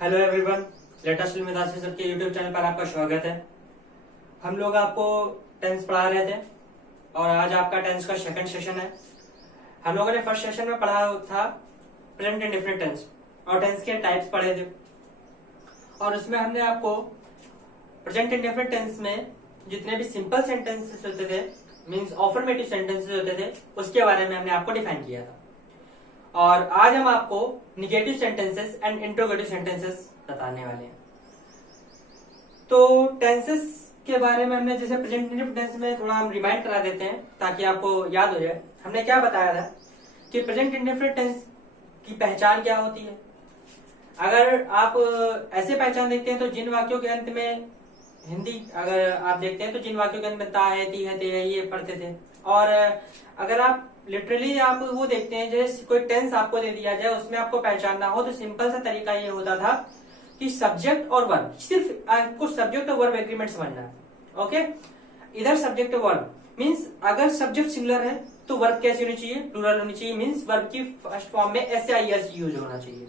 Hello everyone, latest मितासी sir के YouTube channel पर आपका स्वागत है। हम लोग आपको टेंस पढ़ा रहे थे और आज आपका टेंस का सेकंड सेशन है। हम लोगों ने फर्स्ट सेशन में पढ़ा था प्रेजेंट इंडेफिनिट टेंस और टेंस के टाइप्स पढ़े थे और उसमें हमने आपको प्रेजेंट इंडेफिनिट टेंस में जितने भी सिंपल सेंटेंसेस होते थे मीन्स अफर्मेटिव सेंटेंसेस होते थे उसके बारे में हमने आपको डिफाइन किया था। और आज हम आपको negative sentences and interrogative sentences बताने वाले हैं। तो टेंसेस के बारे में हमने जैसे प्रेजेंट इंडेफिनिट टेंस में थोड़ा हम रिमाइंड करा देते हैं ताकि आपको याद हो जाए। हमने क्या बताया था कि प्रेजेंट इंडेफिनिट टेंस की पहचान क्या होती है। अगर आप ऐसे पहचान देखते हैं तो जिन वाक्यों के अंत में हिंदी अगर आप देखते हैं तो जिन वाक्यों के अंत में ता है, ती है, ते है ये पढ़ते थे। और अगर आप लिटरली आप वो देखते हैं जैसे कोई टेंस आपको दे दिया जाए उसमें आपको पहचानना हो तो सिंपल सा तरीका ये होता था कि सब्जेक्ट और वर्ब, सिर्फ आपको सब्जेक्ट और वर्ब एग्रीमेंट समझना है। ओके, इधर सब्जेक्ट और वर्ब मीन्स अगर सब्जेक्ट सिंगुलर है तो वर्ब कैसी होनी चाहिए, प्लूरल होनी चाहिए। मीन्स वर्ब की फर्स्ट फॉर्म में एस यूज होना चाहिए।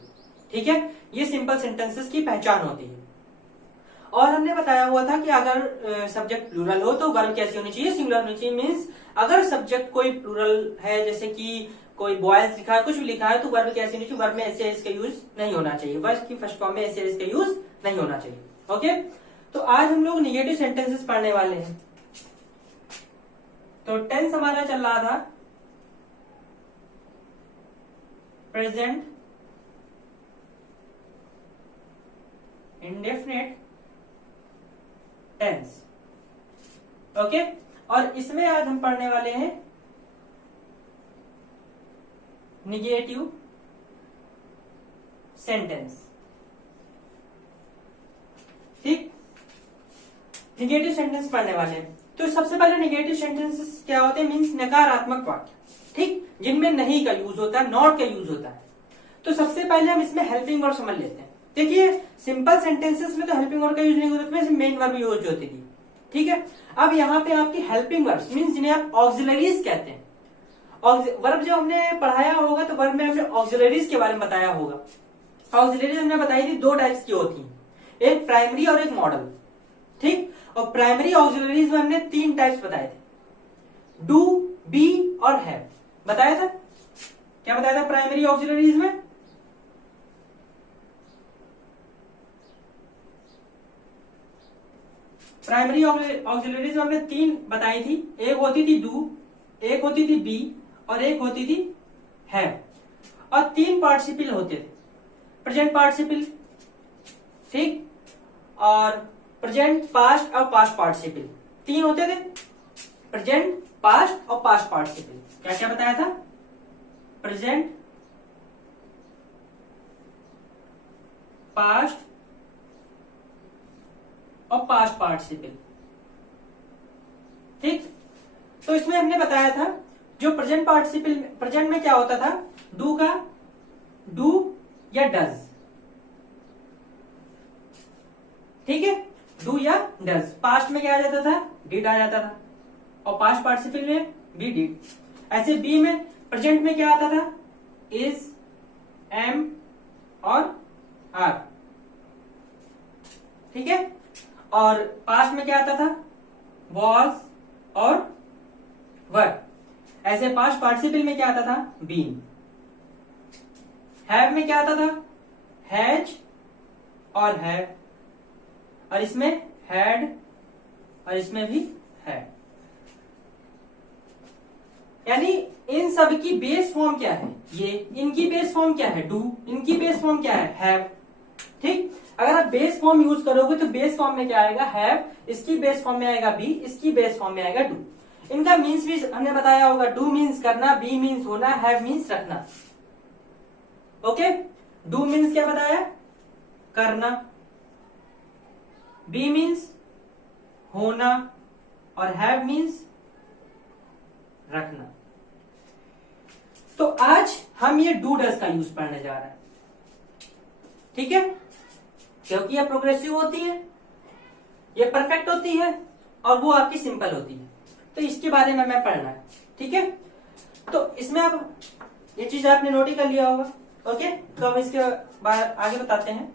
ठीक है, ये सिंपल सेंटेंसेस की पहचान होती है। और हमने बताया हुआ था कि अगर सब्जेक्ट प्लूरल हो तो वर्ब कैसी होनी चाहिए, सिंगुलर होनी चाहिए। मीन्स अगर सब्जेक्ट कोई प्लूरल है जैसे कि कोई बॉयज लिखा है, कुछ भी लिखा है तो वर्ब कैसी होनी चाहिए, वर्ब में एस का यूज नहीं होना चाहिए, वर्ब की फर्स्ट फॉर्म में एस का यूज नहीं होना चाहिए। ओके, तो आज हम लोग निगेटिव सेंटेंसेस पढ़ने वाले हैं। तो टेंस हमारा चल रहा था प्रेजेंट इंडेफिनिट टेंस। ओके, और इसमें आज हम पढ़ने वाले हैं निगेटिव सेंटेंस। ठीक, निगेटिव सेंटेंस पढ़ने वाले हैं। तो सबसे पहले निगेटिव सेंटेंसेस क्या होते हैं, मीन्स नकारात्मक वाक्य, ठीक, जिनमें नहीं का यूज होता है, नॉट का यूज होता है। तो सबसे पहले हम इसमें हेल्पिंग वर्ब समझ लेते हैं। देखिए सिंपल सेंटेंसेस में तो हेल्पिंग वर्ब का यूज नहीं होता, इसमें मेन वर्ब यूज होती थी। ठीक है, अब यहाँ पे आपकी हेल्पिंग वर्ब्स मीन्स जिन्हें आप ऑक्सिलरीज कहते हैं। वर्ब जब हमने पढ़ाया होगा तो वर्ब में हमने ऑक्सिलरीज के बारे में बताया होगा। ऑक्सिलरीज हमने बताई थी दो टाइप्स की होती हैं, एक प्राइमरी और एक मॉडल। ठीक, और प्राइमरी ऑक्सिलरीज में हमने तीन टाइप्स बताए थे, डू, बी और हैव बताया था। क्या बताया था प्राइमरी ऑक्सिलरीज में? प्राइमरी ऑक्सिलरीज में हमने तीन बताई थी, एक होती थी डू, एक होती थी बी और एक होती थी हैव। और तीन पार्टिसिपल होते थे, प्रेजेंट पार्टिसिपल, ठीक, और प्रेजेंट पास्ट और पास्ट पार्टिसिपल, तीन होते थे, प्रेजेंट पास्ट और पास्ट पार्टिसिपल। क्या क्या बताया था? प्रेजेंट, पास्ट और पास्ट पार्टिसिपल। ठीक, तो इसमें हमने बताया था जो प्रेजेंट पार्टिसिपल, प्रेजेंट में क्या होता था, डू का डू या डज। ठीक है, डू या डज। पास्ट में क्या आ जाता था, डिड आ जाता था, और पास्ट पार्टिसिपल में बी डिड। ऐसे बी में प्रेजेंट में क्या आता था, इज, एम और आर। ठीक है, और पास्ट में क्या आता था, वॉज और वर। ऐसे पास्ट पार्टिसिपल में क्या आता था, बीन। हैव में क्या आता था, हैज और हैव, और इसमें हैड और इसमें भी है। यानी इन सब की बेस फॉर्म क्या है, ये इनकी बेस फॉर्म क्या है, डू, इनकी बेस फॉर्म क्या है, हैव। ठीक, अगर आप बेस फॉर्म यूज करोगे तो बेस फॉर्म में क्या आएगा, हैव, इसकी बेस फॉर्म में आएगा बी, इसकी बेस फॉर्म में आएगा डू। इनका मीन्स भी हमने बताया होगा, डू मीन्स करना, बी मीन्स होना, हैव मीन्स रखना। ओके, डू मीन्स क्या बताया, करना, बी मीन्स होना और हैव मीन्स रखना। तो आज हम ये डू डज का यूज पढ़ने जा रहे हैं। ठीक है, क्योंकि ये प्रोग्रेसिव होती है, ये परफेक्ट होती है और वो आपकी सिंपल होती है, तो इसके बारे में हमें पढ़ना है। ठीक है, तो इसमें आप ये चीज आपने नोट ही कर लिया होगा। ओके, तो हम इसके आगे बताते हैं।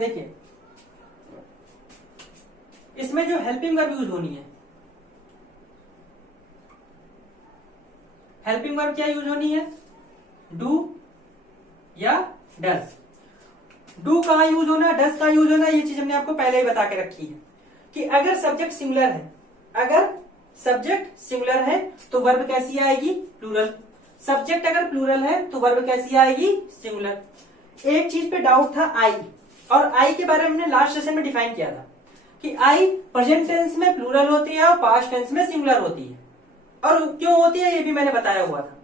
देखिए इसमें जो हेल्पिंग वर्ब यूज होनी है, हेल्पिंग वर्ब क्या यूज होनी है, डू या डज। डू कहां यूज होना है, डज कहां यूज होना है, ये चीज हमने आपको पहले ही बता के रखी है कि अगर सब्जेक्ट सिंगुलर है, अगर सब्जेक्ट सिंगुलर है तो वर्ब कैसी आएगी, प्लूरल। सब्जेक्ट अगर प्लूरल है तो वर्ब कैसी आएगी, सिंगुलर। एक चीज पे डाउट था, आई, और आई के बारे में हमने लास्ट सेशन में डिफाइन किया था कि आई प्रेजेंट टेंस में प्लूरल होती है और पास्ट टेंस में सिंगुलर होती है, और क्यों होती है ये भी मैंने बताया हुआ था,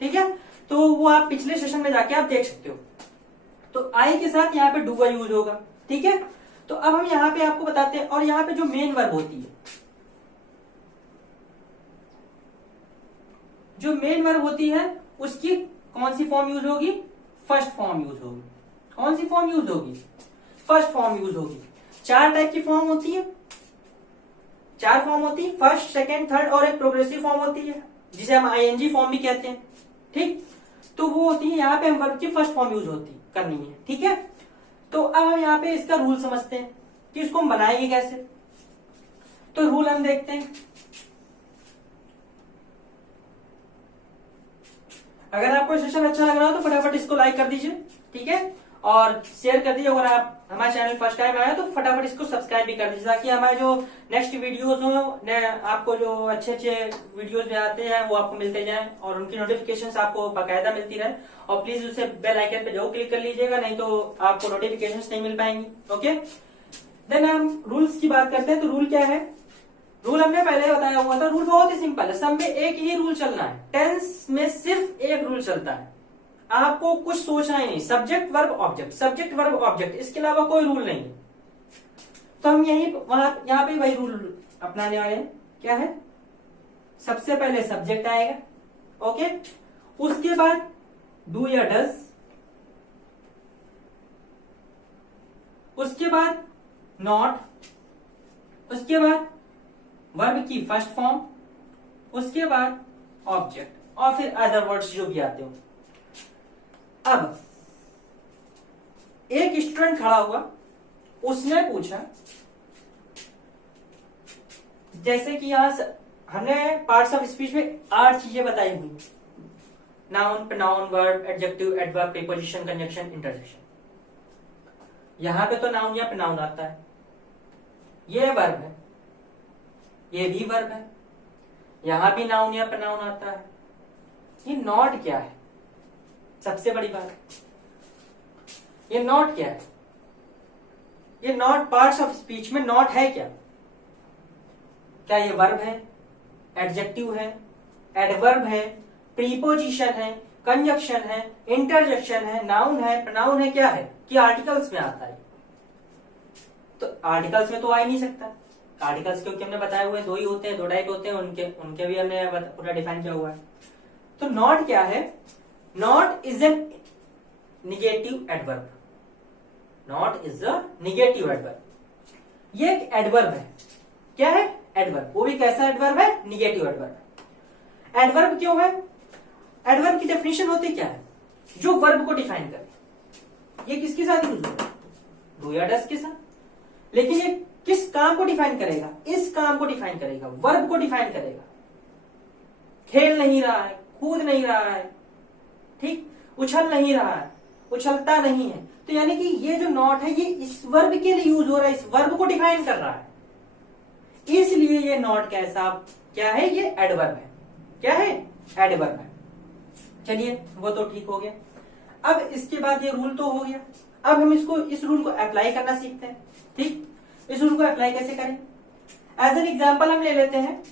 ठीक है। तो वो आप पिछले सेशन में जाके आप देख सकते हो। तो आई के साथ यहाँ पे डू का यूज होगा, ठीक है। तो अब हम यहाँ पे आपको बताते हैं, और यहाँ पे जो मेन वर्ब होती है, जो मेन वर्ब होती है उसकी कौन सी फॉर्म यूज होगी, फर्स्ट फॉर्म यूज होगी। कौन सी फॉर्म यूज होगी, फर्स्ट फॉर्म यूज होगी। 4 टाइप की फॉर्म होती है, 4 फॉर्म होती है, फर्स्ट, सेकेंड, थर्ड और एक प्रोग्रेसिव फॉर्म होती है जिसे हम आईएनजी फॉर्म भी कहते हैं, ठीक। तो वो होती है, यहाँ पे हम वर्ब की फर्स्ट फॉर्म यूज होती करनी है, ठीक है। तो अब हम यहाँ पे इसका रूल समझते हैं कि इसको हम बनाएंगे कैसे। तो रूल हम देखते हैं, अगर आपको सेशन अच्छा लग रहा हो तो फटाफट इसको लाइक कर दीजिए, ठीक है, और शेयर कर दीजिए। अगर आप हमारे चैनल फर्स्ट टाइम आए तो फटाफट इसको सब्सक्राइब भी कर दीजिए, ताकि हमारे जो नेक्स्ट वीडियोस हो, आपको जो अच्छे अच्छे वीडियोस में आते हैं वो आपको मिलते जाएं और उनकी नोटिफिकेशंस आपको बाकायदा मिलती रहे। और प्लीज उसे बेल आइकन पे जरूर क्लिक कर लीजिएगा, नहीं तो आपको नोटिफिकेशंस नहीं मिल पाएंगी, ओके। देन हम रूल्स की बात करते हैं। तो रूल क्या है, रूल हमने पहले बताया हुआ था। रूल बहुत ही सिंपल है, सब में एक ही रूल चलना है। टेंस में सिर्फ एक रूल चलता है, आपको कुछ सोचना ही नहीं। Subject verb object, subject verb object, इसके अलावा कोई रूल नहीं। तो हम यहाँ पे वही रूल अपनाने वाले हैं। क्या है, सबसे पहले सब्जेक्ट आएगा, ओके, उसके बाद डू या डज, उसके बाद नॉट, उसके बाद वर्ब की फर्स्ट फॉर्म, उसके बाद ऑब्जेक्ट, और फिर अदर वर्ड्स जो भी आते हो। अब एक स्टूडेंट खड़ा हुआ, उसने पूछा, जैसे कि यहां हमने पार्ट्स ऑफ स्पीच में 8 चीजें बताई हुई, noun, pronoun, verb, adjective, adverb, preposition, conjunction, interjection. यहां पे तो नाउन या प्रोनाउन आता है, ये वर्ब है, ये भी वर्ब है, यहां भी नाउन या प्रोनाउन आता है। ये नॉट क्या है, सबसे बड़ी बात, ये नॉट क्या है, ये नॉट पार्ट्स ऑफ स्पीच में नॉट है क्या? क्या ये वर्ब है, एडजेक्टिव है, एडवर्ब है, प्रीपोजिशन है, कंजक्शन है, इंटरजेक्शन है, नाउन है, प्रोनाउन है, क्या है कि आर्टिकल्स में आता है? तो आर्टिकल्स में तो आ ही नहीं सकता। आर्टिकल्स क्योंकि हमने बताए हुए 2 ही होते हैं, 2 टाइप होते हैं, उनके भी हमने पूरा डिफाइन किया हुआ है। तो नॉट क्या है, not is an negative adverb, not is a negative adverb. ये एक एडवर्ब है, क्या है, एडवर्ब, वो भी कैसा एडवर्ब है, निगेटिव एडवर्ब। एडवर्ब क्यों है, एडवर्ब की डेफिनेशन होती क्या है, जो वर्ब को डिफाइन करे। ये किसके साथ यूज होगा, डू या डज के साथ। लेकिन ये किस काम को डिफाइन करेगा, इस काम को डिफाइन करेगा, वर्ब को डिफाइन करेगा। खेल नहीं रहा है, कूद नहीं रहा है, ठीक, उछल नहीं रहा है, उछलता नहीं है। तो यानी कि ये जो नॉट है ये इस वर्ब के लिए यूज हो रहा है, इस वर्ब को डिफाइन कर रहा है, इसलिए ये नॉट कैसा क्या है, ये एडवर्ब है। क्या है, एडवर्ब है। चलिए वो तो ठीक हो गया। अब इसके बाद ये रूल तो हो गया, अब हम इस रूल को अप्लाई करना सीखते हैं, ठीक। इस रूल को अप्लाई कैसे करें, एज एन एग्जाम्पल हम ले लेते हैं,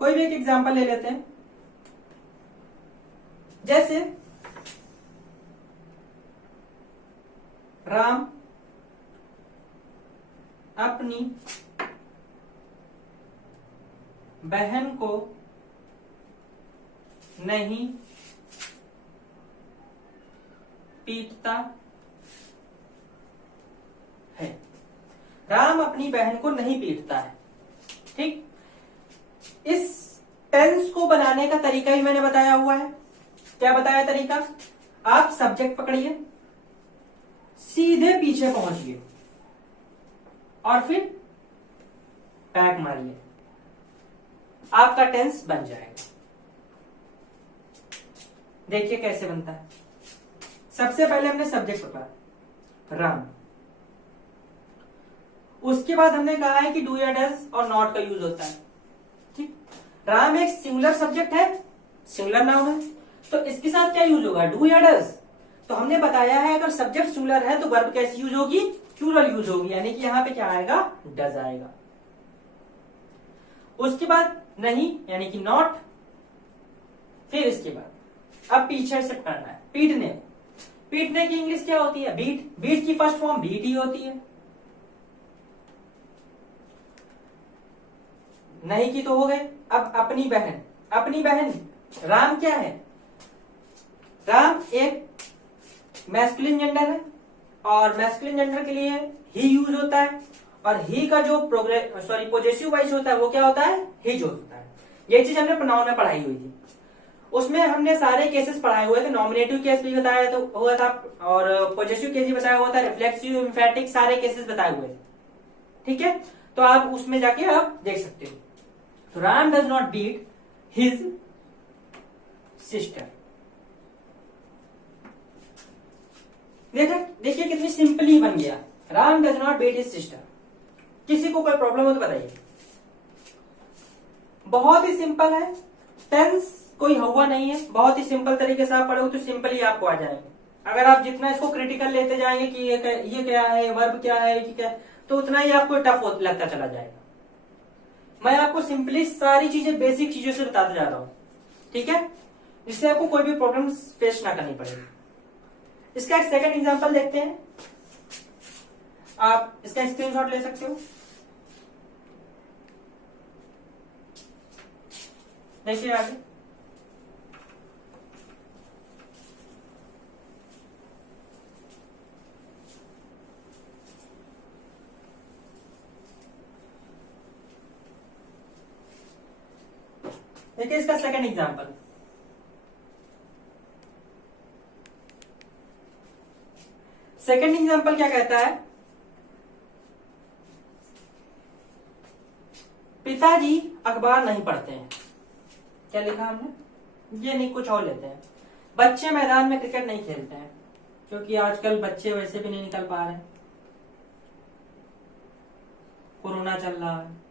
कोई भी एक एग्जाम्पल ले लेते हैं। जैसे राम अपनी बहन को नहीं पीटता है, राम अपनी बहन को नहीं पीटता है, ठीक। इस टेंस को बनाने का तरीका ही मैंने बताया हुआ है। क्या बताया तरीका, आप सब्जेक्ट पकड़िए, सीधे पीछे पहुंचिए और फिर बैक मारिए, आपका टेंस बन जाएगा। देखिए कैसे बनता है। सबसे पहले हमने सब्जेक्ट पकड़ा राम, उसके बाद हमने कहा है कि डू या डज और नॉट का यूज होता है। ठीक, राम एक सिंगुलर सब्जेक्ट है, सिंगुलर नाउन है, तो इसके साथ क्या यूज होगा, डू या डज। तो हमने बताया है अगर सब्जेक्ट सिंगुलर है तो वर्ब कैसी यूज होगी, प्लूरल यूज होगी, यानी कि यहां पे क्या आएगा, डज आएगा। उसके बाद नहीं यानी कि नॉट, फिर इसके बाद अब पीछे से करना है पीटने। पीटने की इंग्लिश क्या होती है, बीट। बीट की फर्स्ट फॉर्म बीट ही होती है। नहीं की तो हो गए। अब अपनी बहन, अपनी बहन राम क्या है, राम एक मैस्कुलिन जेंडर है और मैस्कुलिन जेंडर के लिए ही यूज होता है, और ही का जो पोजेसिव वॉइस होता है वो क्या होता है, हिज होता है। ये चीज हमने प्रोनाउन में पढ़ाई हुई थी, उसमें हमने सारे केसेस पढ़ाए हुए थे। नॉमिनेटिव केस भी बताया तो हुआ था और पॉजिटिव केस भी बताया हुआ था, रिफ्लेक्सिव, एम्फैटिक, सारे केसेस बताए हुए थे। ठीक है, तो आप उसमें जाके आप देख सकते हो। तो Ram does not beat his sister. देखिए कितनी सिंपली बन गया, Ram does not beat his sister. किसी को कोई प्रॉब्लम हो तो बताइए। बहुत ही सिंपल है, टेंस कोई हुआ नहीं है, बहुत ही सिंपल तरीके से आप पढ़ो तो सिंपली आपको आ जाएंगे। अगर आप जितना इसको क्रिटिकल लेते जाएंगे कि ये क्या है, वर्ब क्या है, कि क्या, तो उतना ही आपको टफ लगता चला जाएगा। मैं आपको सिंपली सारी चीजें बेसिक चीजों से बताते जा रहा हूं, ठीक है, जिससे आपको कोई भी प्रॉब्लम फेस ना करनी पड़ेगी। इसका एक सेकंड एग्जांपल देखते हैं, आप इसका स्क्रीनशॉट ले सकते हो। देखिए आगे, देखिए इसका सेकंड एग्जांपल। सेकंड एग्जांपल क्या कहता है, पिताजी अखबार नहीं पढ़ते हैं। क्या लिखा हमने, ये नहीं कुछ और लेते हैं। बच्चे मैदान में क्रिकेट नहीं खेलते हैं, क्योंकि आजकल बच्चे वैसे भी नहीं निकल पा रहे, कोरोना चल रहा है,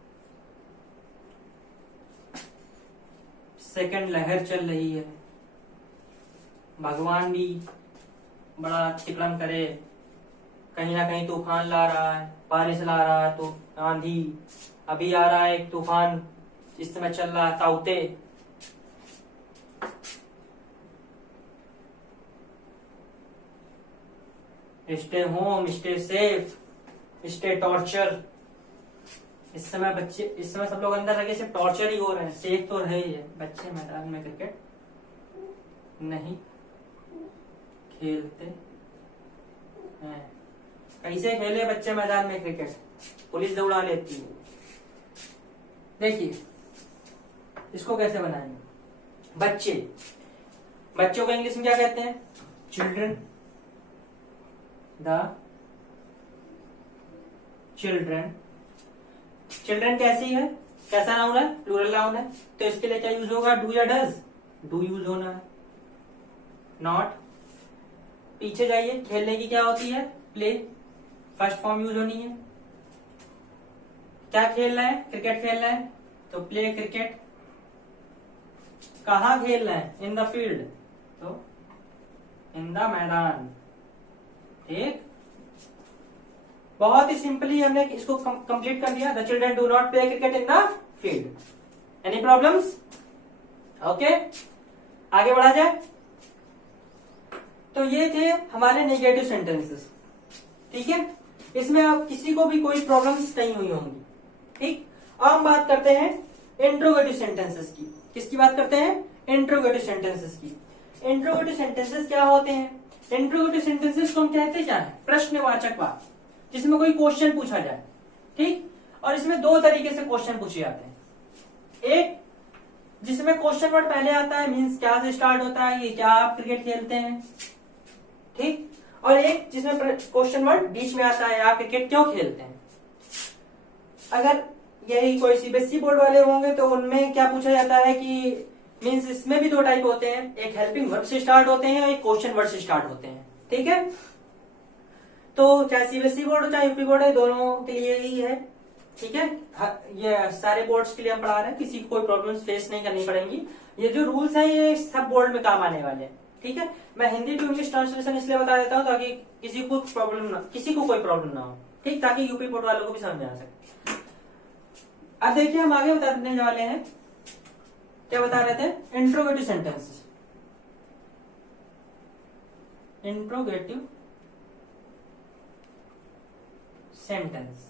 सेकंड लहर चल रही है, भगवान भी बड़ा तिकड़म करे, कहीं ना कहीं तूफान ला रहा है, बारिश ला रहा है, तो आंधी, अभी आ रहा है एक तूफान, इस समय चल रहा है ताउते। Stay home, stay safe, stay torture. इस समय बच्चे, इस समय सब लोग अंदर रह के सिर्फ टॉर्चर ही हो रहे हैं, सेफ तो है ही है। बच्चे मैदान में क्रिकेट नहीं खेलते हैं। कैसे खेले बच्चे मैदान में क्रिकेट, पुलिस दौड़ा लेती है। देखिए इसको कैसे बनाएंगे, बच्चे, बच्चों को इंग्लिश में क्या कहते हैं, चिल्ड्रन। द चिल्ड्रन, चिल्ड्रन कैसी है, कैसा नाउन है, प्लूरल नाउन है, तो इसके लिए क्या यूज होगा, डू या डज, डू यूज होना है। नॉट, पीछे जाइए, खेलने की क्या होती है, प्ले, फर्स्ट फॉर्म यूज होनी है। क्या खेलना है, क्रिकेट खेलना है, तो प्ले क्रिकेट। कहाँ खेलना है, इन द फील्ड, तो इन द मैदान। ठीक, बहुत ही सिंपली हमने इसको कंप्लीट कर दिया। The children do not play cricket in the field. Any problems? Okay, आगे बढ़ा जाए। तो ये थे हमारे नेगेटिव सेंटेंसेस, ठीक है, इसमें अब किसी को भी कोई प्रॉब्लम्स नहीं हुई होंगी। ठीक, अब हम बात करते हैं इंट्रोगेटिव सेंटेंसेस की। किसकी बात करते हैं, इंट्रोगेटिव सेंटेंसेस की। इंट्रोगेटिव सेंटेंसेस क्या होते हैं, इंट्रोगेटिव सेंटेंसेस को हम कहते क्या है, प्रश्नवाचक वाक्य, जिसमें कोई क्वेश्चन पूछा जाए। ठीक, और इसमें दो तरीके से क्वेश्चन पूछे जाते हैं। एक जिसमें क्वेश्चन वर्ड पहले आता है, मीन्स क्या से स्टार्ट होता है, ये क्या आप क्रिकेट खेलते हैं। ठीक, और एक जिसमें क्वेश्चन वर्ड बीच में आता है, आप क्रिकेट क्यों खेलते हैं। अगर यही कोई सीबीएसई बोर्ड वाले होंगे तो उनमें क्या पूछा जाता है कि मीन्स इसमें भी दो टाइप होते हैं, एक हेल्पिंग वर्ब से स्टार्ट होते हैं और एक क्वेश्चन वर्ड से स्टार्ट होते हैं। ठीक है, तो चाहे सीबीएसई बोर्ड हो चाहे यूपी बोर्ड है, दोनों के लिए ही है। ठीक है, ये सारे बोर्ड्स के लिए हम पढ़ा रहे हैं, किसी को कोई प्रॉब्लम फेस नहीं करनी पड़ेंगी। ये जो रूल्स हैं ये सब बोर्ड में काम आने वाले हैं। ठीक है, मैं हिंदी टू इंग्लिश ट्रांसलेशन इसलिए बता देता हूँ ताकि किसी को कोई प्रॉब्लम ना हो। ठीक, ताकि यूपी बोर्ड वालों को भी समझ में आ सके। अब देखिए हम आगे बताने वाले हैं, क्या बता रहे थे, interrogative sentences. Interrogative sentence.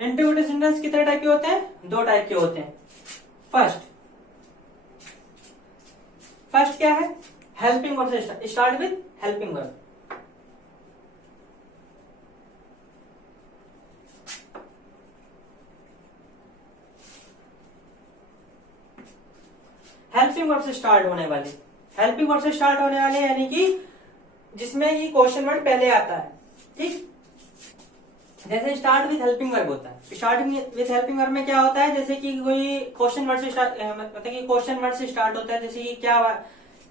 Interrogative sentence कितने टाइप के होते हैं, दो टाइप के होते हैं। फर्स्ट क्या है, हेल्पिंग वर्ब से start with helping verb. Helping verb से स्टार्ट होने वाले यानी कि जिसमें ये क्वेश्चन वर्ड पहले आता है। ठीक, जैसे स्टार्ट विथ हेल्पिंग वर्ब होता है। स्टार्ट विथ हेल्पिंग वर्ब में क्या होता है, जैसे कि कोई क्वेश्चन वर्ड से क्वेश्चन वर्ड से स्टार्ट होता है, जैसे कि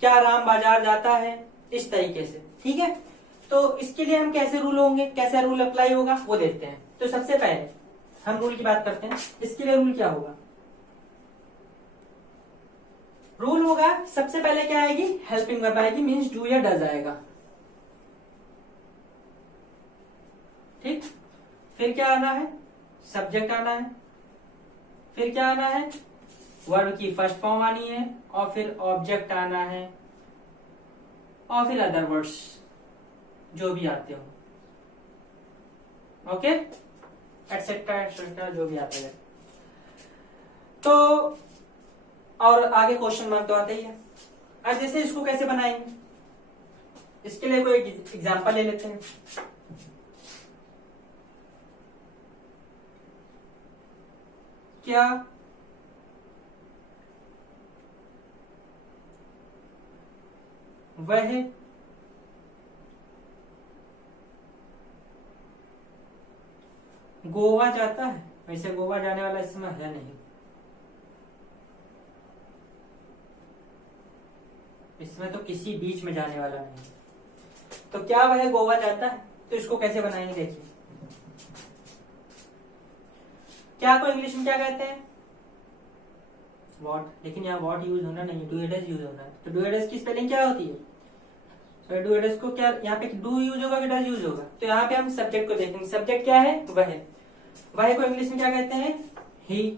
क्या राम बाजार जाता है, इस तरीके से। ठीक है, तो इसके लिए हम कैसे रूल अप्लाई होगा वो देखते हैं। तो सबसे पहले हम रूल की बात करते हैं। इसके लिए रूल क्या होगा, रूल होगा सबसे पहले क्या आएगी, हेल्पिंग वर्ब आएगी, मीन्स डू या डज आएगा। ठीक, फिर क्या आना है, सब्जेक्ट आना है, फिर क्या आना है, वर्ब की फर्स्ट फॉर्म आनी है, और फिर ऑब्जेक्ट आना है, और फिर अदर वर्ड्स जो भी आते हो। ओके, एटसेट्रा एटसेट्रा जो भी आता है। तो और आगे क्वेश्चन मार्क तो आते ही है। अब जैसे इसको कैसे बनाएंगे, इसके लिए कोई एग्जांपल ले लेते हैं। क्या वह गोवा जाता है। वैसे गोवा जाने वाला इसमें है नहीं, इसमें तो किसी बीच में जाने वाला नहीं। तो क्या वह गोवा जाता है, तो इसको कैसे बनाएंगे देखिए। क्या को इंग्लिश में क्या कहते हैं, वॉट, लेकिन यहाँ वॉट यूज होना नहीं, डू एडस यूज होना है। तो डू एडस की स्पेलिंग क्या होती है, तो डू एडस को क्या यहाँ पे डू यूज होगा कि डज यूज होगा। तो यहाँ पे हम सब्जेक्ट को देखेंगे, सब्जेक्ट क्या है, वह को इंग्लिश में क्या कहते हैं, ही,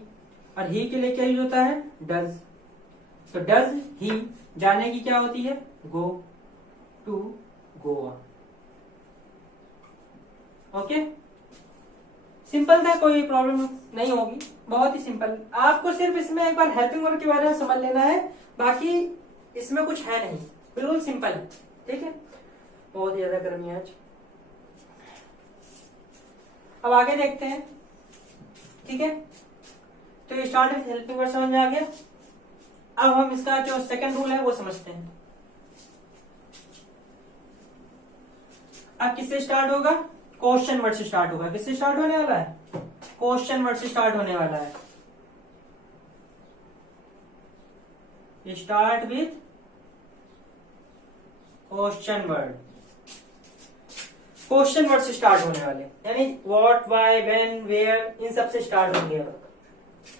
और ही के लिए क्या यूज होता है, डज। तो डज ही जाने की क्या होती है, गो, टू गोवा। ओके, सिंपल था, कोई प्रॉब्लम नहीं होगी, बहुत ही सिंपल। आपको सिर्फ इसमें एक बार हेल्पिंग वर्ब के बारे में समझ लेना है, बाकी इसमें कुछ है नहीं, बिल्कुल सिंपल है। ठीक है, बहुत ज्यादा गर्मी है आज। अब आगे देखते हैं। ठीक है, तो ये स्टार्ट विद हेल्पिंग वर्ब समझ में आ गया। अब हम इसका जो सेकंड रूल है वो समझते हैं। अब किससे स्टार्ट होगा, क्वेश्चन वर्ड से स्टार्ट होगा। किससे स्टार्ट होने वाला है, क्वेश्चन वर्ड से स्टार्ट होने वाला है। Start with question word, question word से स्टार्ट होने वाले, यानी व्हाट, व्हाई, व्हेन, वेयर, इन सब से स्टार्ट होंगे।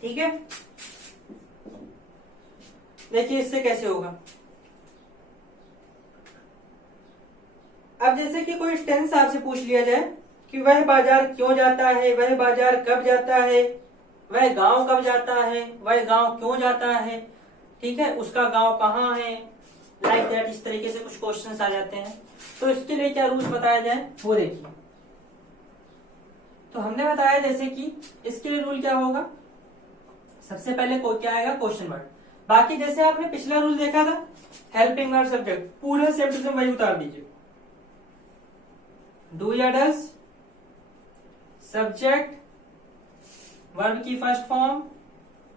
ठीक है, देखिए इससे कैसे होगा। अब जैसे कि कोई टेंस आपसे पूछ लिया जाए कि वह बाजार क्यों जाता है, वह बाजार कब जाता है, वह गांव कब जाता है, वह गांव क्यों जाता है। ठीक है, उसका गांव कहाँ है, लाइक दैट, इस तरीके से कुछ क्वेश्चंस आ जाते हैं। तो इसके लिए क्या रूल्स बताया जाए वो देखिए। तो हमने बताया जैसे कि इसके लिए रूल क्या होगा, सबसे पहले क्या आएगा, क्वेश्चन वर्ड। बाकी जैसे आपने पिछला रूल देखा था, हेल्पिंग वर्ब सब्जेक्ट, पूरा सेम टू सेम वही उतार दीजिए। डू या डज, सब्जेक्ट, वर्ब की फर्स्ट फॉर्म,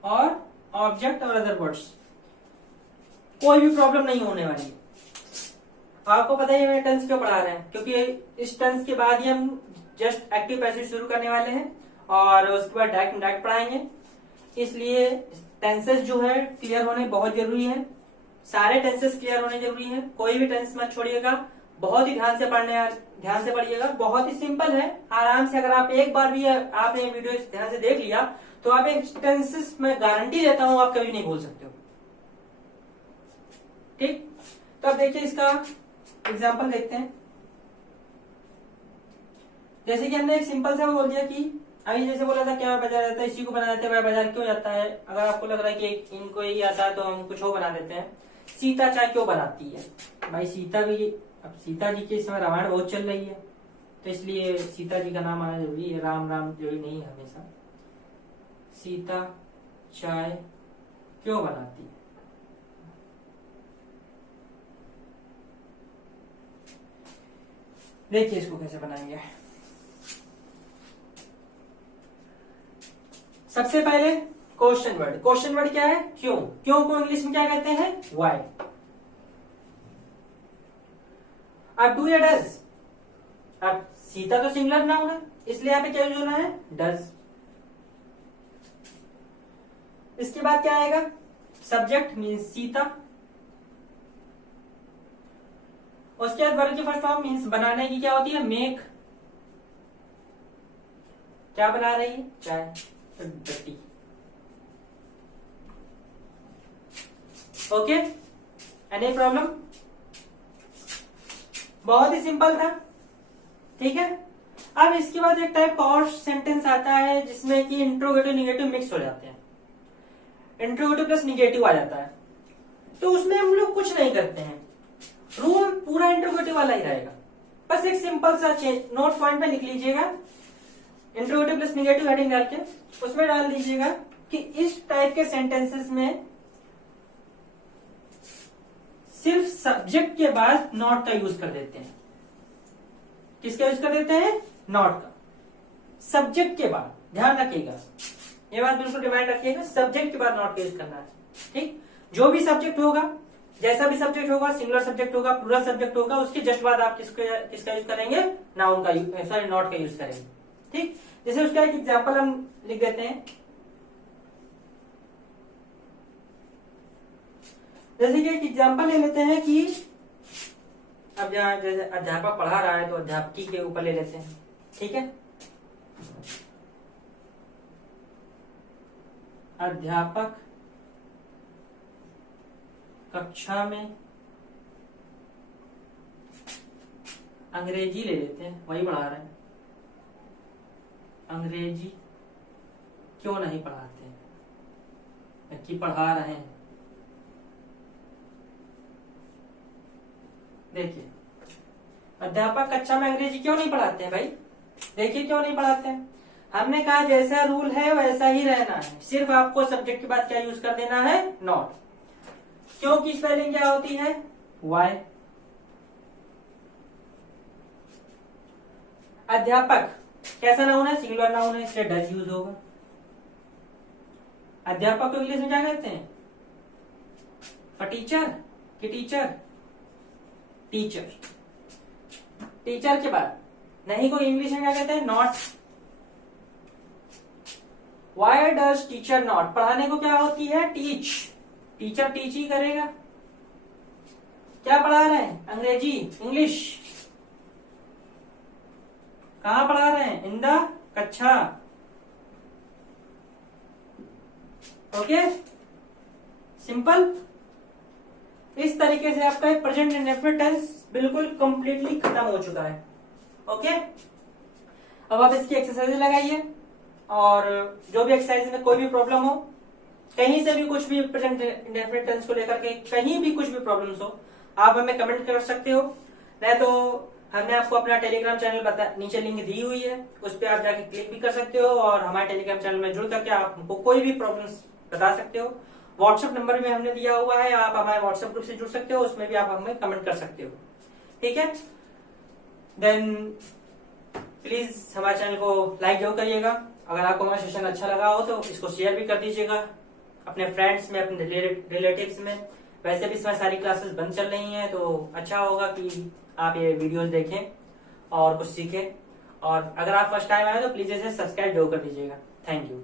और ऑब्जेक्ट और अदर वर्ड्स। कोई भी प्रॉब्लम नहीं होने वाली। आपको पता ही है हमें टेंस क्यों पढ़ा रहे हैं, क्योंकि इस टेंस के बाद ही हम जस्ट एक्टिव पैसिव शुरू करने वाले हैं और उसके बाद डायरेक्ट पढ़ाएंगे। इसलिए टेंसेस जो है क्लियर होने बहुत जरूरी है, सारे टेंसेस क्लियर होने जरूरी है, कोई भी टेंस मत छोड़िएगा, बहुत ही ध्यान से पढ़िएगा। बहुत ही सिंपल है, आराम से अगर आप एक बार भी आपने ये वीडियो ध्यान से देख लिया तो आप एक टेंसेस में गारंटी देता हूं आप कभी नहीं भूल सकते हो। ठीक, तो अब देखिए इसका एग्जाम्पल देखते हैं। जैसे कि हमने एक सिंपल सा बोल दिया कि अभी जैसे बोला था क्या बाजार जाता है, इसी को बना देते हैं वह बाजार क्यों जाता है। अगर आपको लग रहा है कि इनको यही आता है तो हम कुछ और बना देते हैं, सीता चाय क्यों बनाती है। भाई सीता भी, अब सीता जी के इस समय रामायण बहुत चल रही है तो इसलिए सीता जी का नाम आना जरूरी है, राम राम जरूरी नहीं है हमेशा। सीता चाय क्यों बनाती है। देखिए इसको कैसे बनाएंगे। सबसे पहले क्वेश्चन वर्ड क्या है, क्यों। क्यों को इंग्लिश में क्या कहते हैं, व्हाई। अब डू या डज, अब सीता तो सिंगुलर नाउन है इसलिए यहाँ पे क्या यूज होना है, डज। इसके बाद क्या आएगा, सब्जेक्ट मीन्स सीता। उसके बाद वर्ब की फर्स्ट फॉर्म मीन्स बनाने की क्या होती है, मेक। क्या बना रही है, चाय, टी। Okay, any problem. बहुत ही सिंपल था, ठीक है। अब इसके बाद एक टाइप का और सेंटेंस आता है जिसमें कि इंट्रोगेटिव निगेटिव मिक्स हो जाते हैं, इंट्रोगेटिव प्लस निगेटिव आ जाता है। तो उसमें हम लोग कुछ नहीं करते हैं, रूल पूरा इंट्रोगेटिव वाला ही रहेगा। बस एक सिंपल सा चेंज नोट पॉइंट में लिख लीजिएगा, इंट्रोगेटिव प्लस निगेटिव हेडिंग डाल के उसमें डाल दीजिएगा कि इस टाइप के सेंटेंसेस में सिर्फ सब्जेक्ट के बाद नॉट का यूज कर देते हैं। किसका यूज कर देते हैं, नॉट का। सब्जेक्ट के बाद, ध्यान रखिएगा ये बात, बिल्कुल रिमाइंड रखिएगा, सब्जेक्ट के बाद नॉट का यूज करना है। ठीक, जो भी सब्जेक्ट होगा, जैसा भी सब्जेक्ट होगा, सिंगुलर सब्जेक्ट होगा, प्लूरल सब्जेक्ट होगा, उसके जस्ट बाद आप किसका यूज करेंगे, नाउन का, सॉरी नॉट का यूज करेंगे। ठीक, जैसे उसका एक एग्जाम्पल हम लिख देते हैं। जैसे कि एक एग्जाम्पल ले लेते हैं कि अब यहाँ जैसे अध्यापक पढ़ा रहा है तो अध्यापकी के ऊपर ले लेते हैं। ठीक है, अध्यापक कक्षा में अंग्रेजी ले लेते हैं, वही पढ़ा रहे हैं, अंग्रेजी क्यों नहीं पढ़ाते हैं, कि पढ़ा रहे हैं। देखिए अध्यापक कक्षा में अंग्रेजी क्यों नहीं पढ़ाते हैं भाई, देखिए क्यों नहीं पढ़ाते हैं। हमने कहा जैसा रूल है वैसा ही रहना है, सिर्फ आपको सब्जेक्ट के बाद क्या यूज कर देना है, नॉट। क्यों की स्पेलिंग क्या होती है, वाई। अध्यापक कैसा नाउन है, सिंगुलर नाउन है इसलिए डज यूज होगा। अध्यापक को इंग्लिश में क्या कहते हैं, टीचर कि टीचर, टीचर। टीचर के बाद नहीं को इंग्लिश में क्या कहते हैं, not. Why does teacher not, पढ़ाने को क्या होती है, टीच। टीचर टीच ही करेगा। क्या पढ़ा रहे हैं, अंग्रेजी, इंग्लिश। कहां पढ़ा रहे हैं, इन द कक्षा। Okay, simple. इस तरीके से आपका प्रेजेंट इंडेफिनिट टेंस बिल्कुल कंप्लीटली खत्म हो चुका है। ओके, अब आप इसकी एक्सरसाइज लगाइए और जो भी एक्सरसाइज में कोई भी प्रॉब्लम हो, कहीं से भी कुछ भी प्रेजेंट इंडेफिनिट टेंस को लेकर के कहीं भी कुछ भी प्रॉब्लम्स हो, आप हमें कमेंट कर सकते हो। नहीं तो हमने आपको अपना टेलीग्राम चैनल नीचे लिंक दी हुई है, उस पर आप जाके क्लिक भी कर सकते हो और हमारे टेलीग्राम चैनल में जुड़ करके आप हमको कोई भी प्रॉब्लम्स बता सकते हो। व्हाट्सएप नंबर भी हमने दिया हुआ है, आप हमारे व्हाट्सएप ग्रुप से जुड़ सकते हो, उसमें भी आप हमें कमेंट कर सकते हो। ठीक है, देन प्लीज हमारे चैनल को लाइक जरूर करिएगा। अगर आपको हमारा सेशन अच्छा लगा हो तो इसको शेयर भी कर दीजिएगा अपने फ्रेंड्स में, अपने रिलेटिव्स में, वैसे भी इसमें सारी क्लासेस बंद चल रही हैं, तो अच्छा होगा कि आप ये वीडियोस देखें और कुछ सीखें। और अगर आप फर्स्ट टाइम आए तो प्लीज इसे सब्सक्राइब जरूर कर दीजिएगा। Thank you.